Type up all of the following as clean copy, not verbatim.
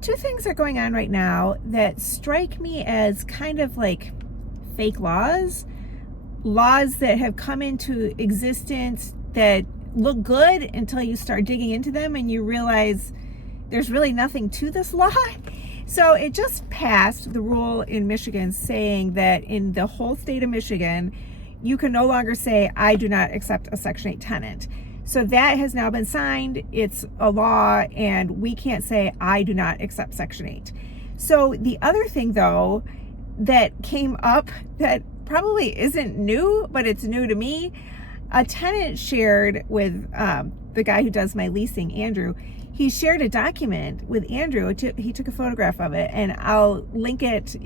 Two things are going on right now that strike me as kind of like fake laws that have come into existence that look good until you start digging into them and you realize there's really nothing to this law. So it just passed the rule in Michigan saying that in the whole state of Michigan, you can no longer say, I do not accept a Section 8 tenant. So that has now been signed. It's a law, and we can't say, I do not accept Section 8. So the other thing, though, that came up that probably isn't new, but it's new to me, a tenant shared with the guy who does my leasing, Andrew. He shared a document with Andrew. He took a photograph of it, and I'll link it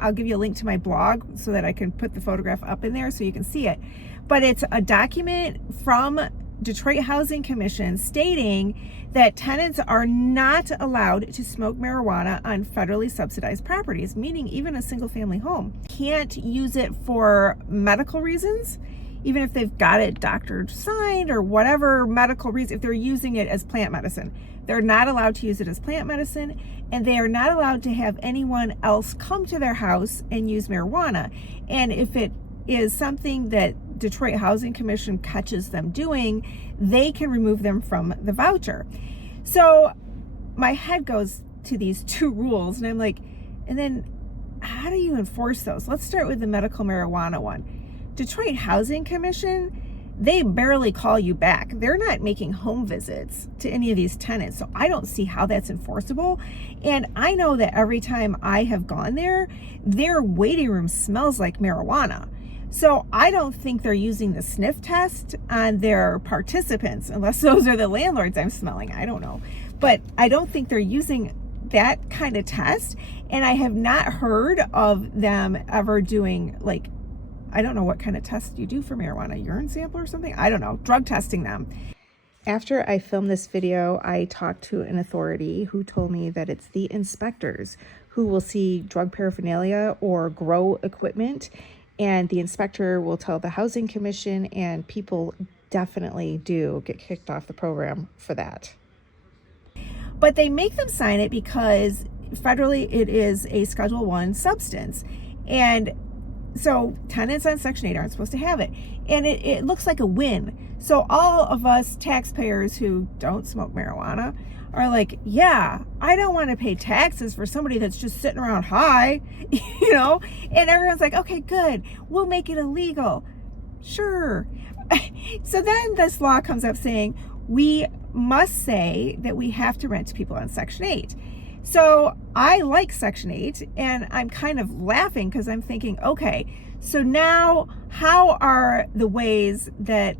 I'll give you a link to my blog so that I can put the photograph up in there so you can see it. But it's a document from Detroit Housing Commission stating that tenants are not allowed to smoke marijuana on federally subsidized properties, meaning even a single family home. Can't use it for medical reasons, even if they've got it doctored signed or whatever medical reason. If they're using it as plant medicine, they're not allowed to use it as plant medicine, and they are not allowed to have anyone else come to their house and use marijuana. And if it is something that Detroit Housing Commission catches them doing, they can remove them from the voucher. So my head goes to these two rules, and I'm like, and then how do you enforce those? Let's start with the medical marijuana one. Detroit Housing Commission, they barely call you back. They're not making home visits to any of these tenants, so I don't see how that's enforceable. And I know that every time I have gone there, their waiting room smells like marijuana. So I don't think they're using the sniff test on their participants, unless those are the landlords I'm smelling. I don't know. But I don't think they're using that kind of test. And I have not heard of them ever doing, like, I don't know what kind of test you do for marijuana, urine sample or something? I don't know, drug testing them. After I filmed this video, I talked to an authority who told me that it's the inspectors who will see drug paraphernalia or grow equipment, and the inspector will tell the Housing Commission, and people definitely do get kicked off the program for that. But they make them sign it because federally it is a Schedule I substance. And so tenants on Section 8 aren't supposed to have it. And it looks like a win. So all of us taxpayers who don't smoke marijuana are like, yeah, I don't want to pay taxes for somebody that's just sitting around high, you know? And everyone's like, okay, good. We'll make it illegal. Sure. So then this law comes up saying we must say that we have to rent to people on Section 8. So I like Section 8, and I'm kind of laughing because I'm thinking, okay, so now how are the ways that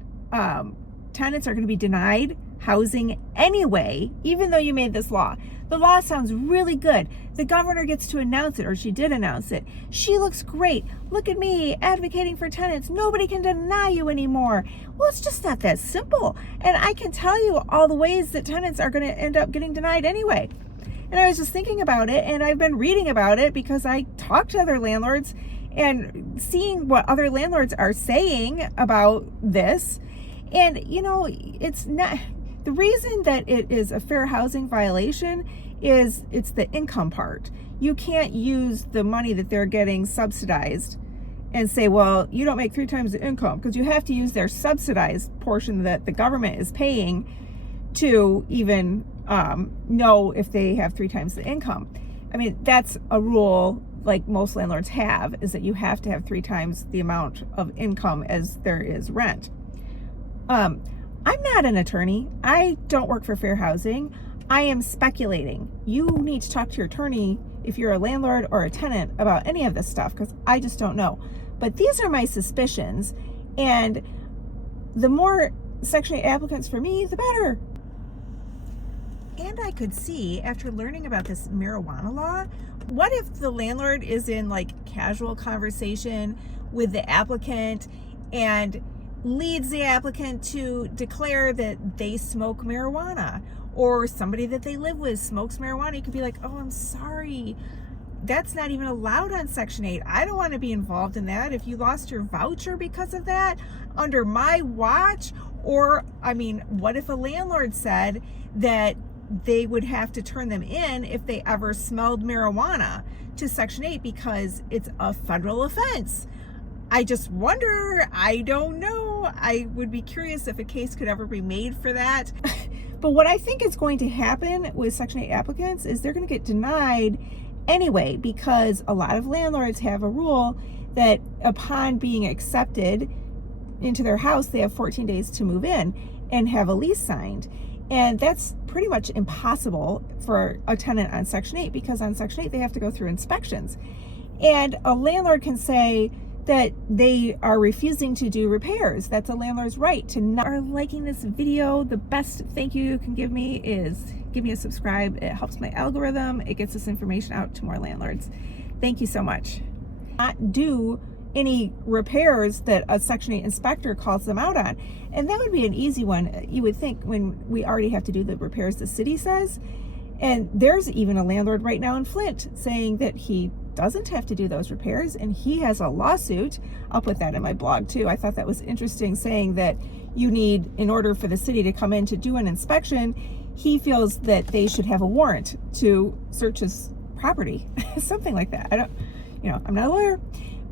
tenants are going to be denied housing anyway, even though you made this law? The law sounds really good. The governor gets to announce it, or she did announce it. She looks great. Look at me advocating for tenants. Nobody can deny you anymore. Well, it's just not that simple. And I can tell you all the ways that tenants are going to end up getting denied anyway. And I was just thinking about it, and I've been reading about it because I talk to other landlords and seeing what other landlords are saying about this. And, you know, it's not, the reason that it is a fair housing violation is it's the income part. You can't use the money that they're getting subsidized and say, well, you don't make 3 times the income, because you have to use their subsidized portion that the government is paying to even know if they have 3 times the income. I mean, that's a rule like most landlords have, is that you have to have 3 times the amount of income as there is rent. I'm not an attorney. I don't work for fair housing. I am speculating. You need to talk to your attorney if you're a landlord or a tenant about any of this stuff, because I just don't know. But these are my suspicions, and the more Section 8 applicants for me, the better. And I could see, after learning about this marijuana law, what if the landlord is in like casual conversation with the applicant and leads the applicant to declare that they smoke marijuana, or somebody that they live with smokes marijuana? You could be like, oh, I'm sorry, that's not even allowed on Section 8. I don't want to be involved in that. If you lost your voucher because of that under my watch, or, I mean, what if a landlord said that they would have to turn them in if they ever smelled marijuana to Section 8 because it's a federal offense. I just wonder, I don't know. I would be curious if a case could ever be made for that. But what I think is going to happen with Section 8 applicants is they're going to get denied anyway, because a lot of landlords have a rule that upon being accepted into their house, they have 14 days to move in and have a lease signed. And that's pretty much impossible for a tenant on Section 8, because on Section 8, they have to go through inspections. And a landlord can say that they are refusing to do repairs. That's a landlord's right to not. Are liking this video, the best thank you can give me is give me a subscribe. It helps my algorithm. It gets this information out to more landlords. Thank you so much. Not do any repairs that a Section 8 inspector calls them out on. And that would be an easy one, you would think, when we already have to do the repairs the city says. And there's even a landlord right now in Flint saying that he doesn't have to do those repairs, and he has a lawsuit. I'll put that in my blog too. I thought that was interesting, saying that you need, in order for the city to come in to do an inspection, he feels that they should have a warrant to search his property. Something like that. I'm not a lawyer,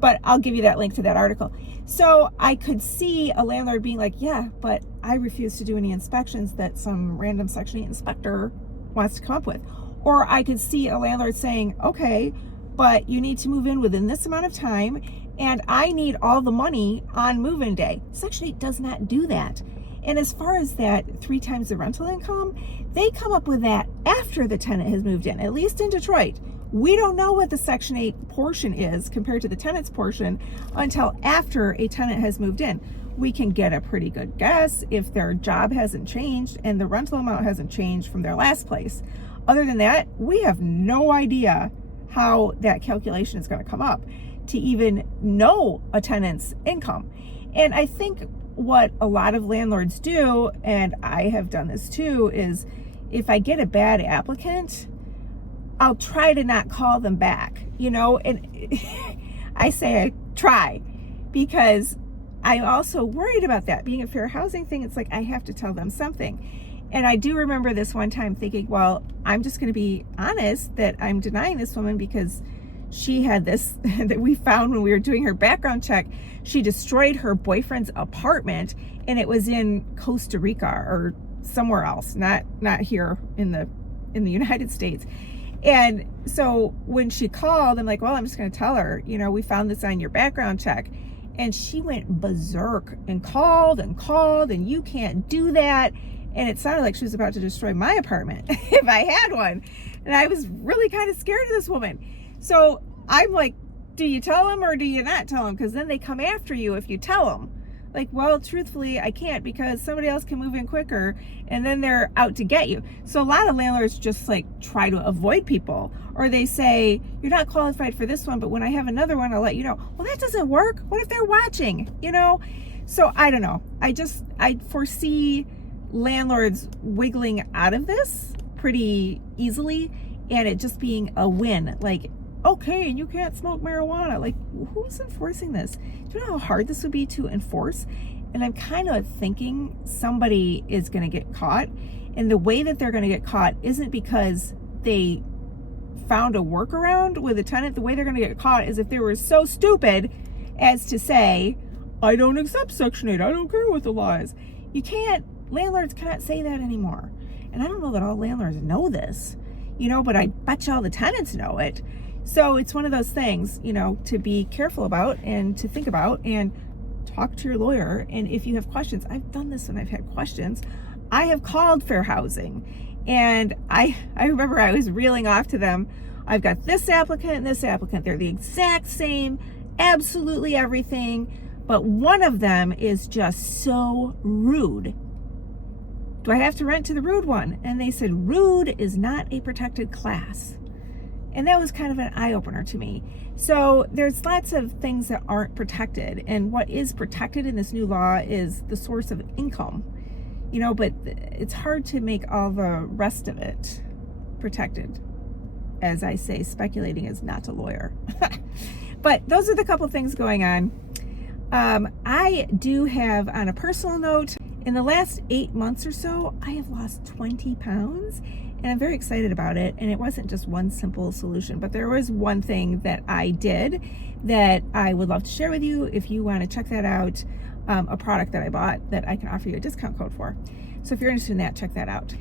but I'll give you that link to that article. So I could see a landlord being like, yeah, but I refuse to do any inspections that some random Section 8 inspector wants to come up with. Or I could see a landlord saying, okay, but you need to move in within this amount of time, and I need all the money on move-in day. Section 8 does not do that. And as far as that 3 times the rental income, they come up with that after the tenant has moved in, at least in Detroit. We don't know what the Section 8 portion is compared to the tenant's portion until after a tenant has moved in. We can get a pretty good guess if their job hasn't changed and the rental amount hasn't changed from their last place. Other than that, we have no idea how that calculation is going to come up to even know a tenant's income. And I think what a lot of landlords do, and I have done this too, is if I get a bad applicant, I'll try to not call them back, and I say I try, because I'm also worried about that being a fair housing thing. It's like I have to tell them something. And I do remember this one time thinking, well, I'm just going to be honest that I'm denying this woman because she had this that we found when we were doing her background check. She destroyed her boyfriend's apartment, and it was in Costa Rica or somewhere else, not here in the United States. And so when she called, I'm like, well, I'm just going to tell her, we found this on your background check. And she went berserk and called, and you can't do that. And it sounded like she was about to destroy my apartment if I had one. And I was really kind of scared of this woman. So I'm like, do you tell them or do you not tell them? Because then they come after you if you tell them. Like, well, truthfully, I can't, because somebody else can move in quicker, and then they're out to get you. So a lot of landlords just like try to avoid people, or they say, you're not qualified for this one, but when I have another one, I'll let you know. Well, that doesn't work. What if they're watching, So I don't know. I foresee landlords wiggling out of this pretty easily, and it just being a win. Like, okay, and you can't smoke marijuana. Like, who's enforcing this? Do you know how hard this would be to enforce? And I'm kind of thinking somebody is going to get caught. And the way that they're going to get caught isn't because they found a workaround with a tenant. The way they're going to get caught is if they were so stupid as to say, I don't accept Section 8. I don't care what the law is. Landlords cannot say that anymore. And I don't know that all landlords know this, but I bet you all the tenants know it. So it's one of those things, to be careful about and to think about, and talk to your lawyer. And if you have questions, I've done this when I've had questions. I have called Fair Housing, and I remember I was reeling off to them, I've got this applicant and this applicant. They're the exact same, absolutely everything, but one of them is just so rude. Do I have to rent to the rude one? And they said, rude is not a protected class. And that was kind of an eye-opener to me. So there's lots of things that aren't protected. And what is protected in this new law is the source of income. But it's hard to make all the rest of it protected. As I say, speculating is not a lawyer. But those are the couple things going on. I do have, on a personal note, in the last 8 months or so, I have lost 20 pounds. and I'm very excited about it. And it wasn't just one simple solution, but there was one thing that I did that I would love to share with you if you want to check that out, a product that I bought that I can offer you a discount code for. So if you're interested in that, check that out.